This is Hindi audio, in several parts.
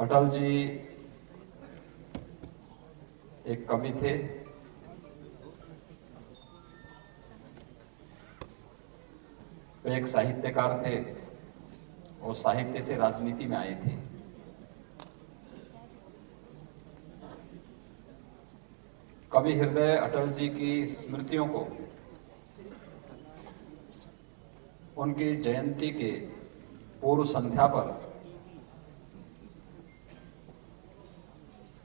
अटल जी एक कवि थे, वे एक साहित्यकार थे और साहित्य से राजनीति में आए थे। कवि हृदय अटल जी की स्मृतियों को उनकी जयंती के पूर्व संध्या पर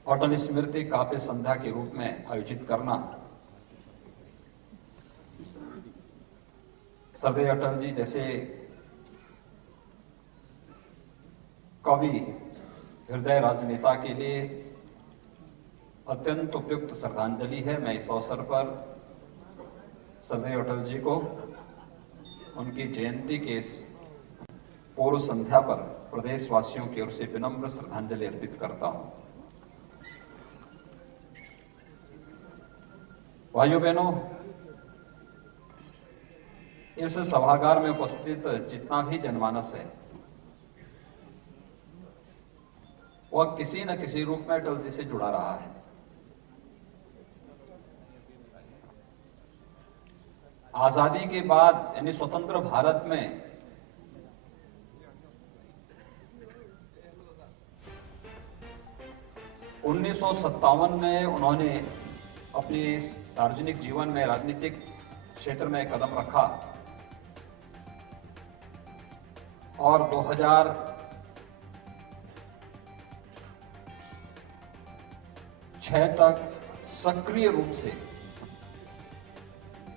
अटल स्मृति काव्य संध्या के रूप में आयोजित करना सरदेव अटल जी जैसे कवि हृदय राजनेता के लिए अत्यंत उपयुक्त श्रद्धांजलि है। मैं इस अवसर पर सरदेव अटल जी को उनकी जयंती के पूर्व संध्या पर प्रदेशवासियों की ओर से विनम्र श्रद्धांजलि अर्पित करता हूं। भाइयों बहनों, इस सभागार में उपस्थित जितना भी जनमानस है वह किसी न किसी रूप में अटल जी से जुड़ा रहा है। आजादी के बाद यानी स्वतंत्र भारत में उन्नीस में उन्होंने अपने सार्वजनिक जीवन में राजनीतिक क्षेत्र में कदम रखा और 2006 तक सक्रिय रूप से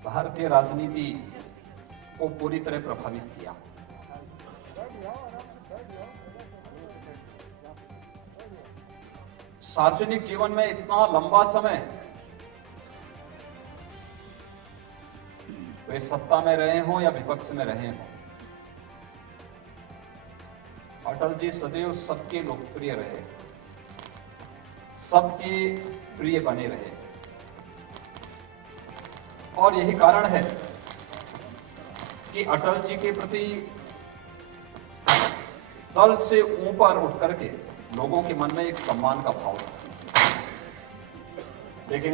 भारतीय राजनीति को पूरी तरह प्रभावित किया। सार्वजनिक जीवन में इतना लंबा समय वे सत्ता में रहे हों या विपक्ष में रहे हों, अटल जी सदैव सबके लोकप्रिय रहे, सबके प्रिय बने रहे। और यही कारण है कि अटल जी के प्रति दल से ऊपर उठ करके लोगों के मन में एक सम्मान का भाव है। लेकिन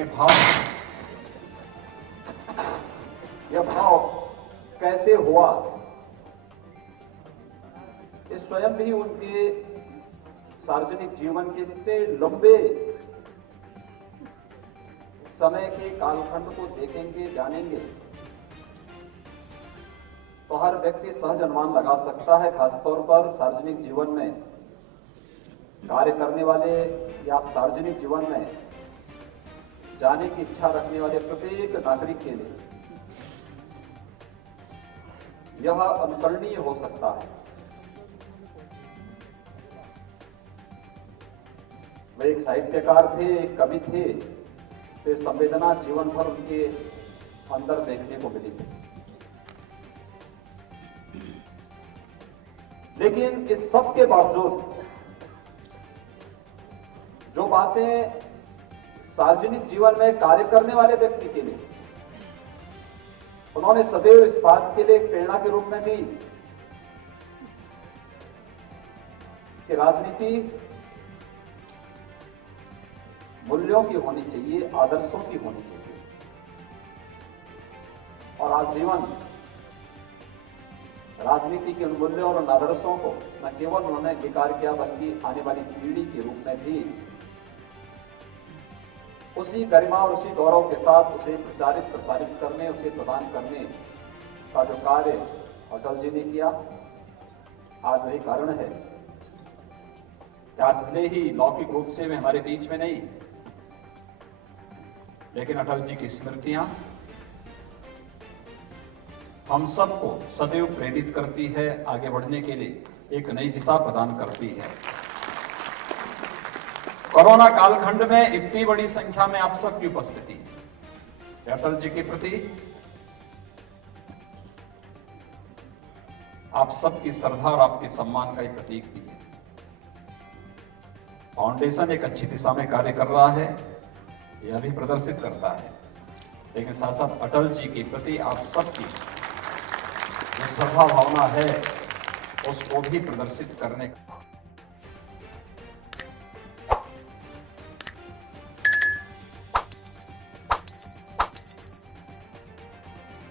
यह भाव कैसे हुआ, ये स्वयं भी उनके सार्वजनिक जीवन के इतने लंबे समय के कालखंड को देखेंगे, जानेंगे तो हर व्यक्ति सहज अनुमान लगा सकता है। खासतौर पर सार्वजनिक जीवन में कार्य करने वाले या सार्वजनिक जीवन में जाने की इच्छा रखने वाले प्रत्येक नागरिक के लिए यह अनुकरणीय हो सकता है। वे एक साहित्यकार थे, एक कवि थे, तो संवेदना जीवन भर उनके अंदर देखने को मिली थी। लेकिन इस सब के बावजूद जो बातें सार्वजनिक जीवन में कार्य करने वाले व्यक्ति के लिए उन्होंने सदैव इस बात के लिए प्रेरणा के रूप में दी कि राजनीति मूल्यों की होनी चाहिए, आदर्शों की होनी चाहिए। और आजीवन राजनीति के उन मूल्यों और उन आदर्शों को न केवल उन्होंने विकार किया बल्कि आने वाली पीढ़ी के रूप में भी उसी गरिमा और उसी गौरव के साथ उसे प्रचारित प्रसारित करने, उसे प्रदान करने का जो कार्य अटल जी ने किया, आज वही कारण है कि आज भले ही लौकिक रूप से वे हमारे बीच में नहीं, लेकिन अटल जी की स्मृतियां हम सबको सदैव प्रेरित करती है, आगे बढ़ने के लिए एक नई दिशा प्रदान करती है। कोरोना कालखंड में इतनी बड़ी संख्या में आप सबकी उपस्थिति है अटल जी के प्रति आप सबकी श्रद्धा और आपके सम्मान का एक प्रतीक भी है। फाउंडेशन एक अच्छी दिशा में कार्य कर रहा है, यह भी प्रदर्शित करता है, लेकिन साथ साथ अटल जी के प्रति आप सबकी जो श्रद्धा भावना है उसको भी प्रदर्शित करने का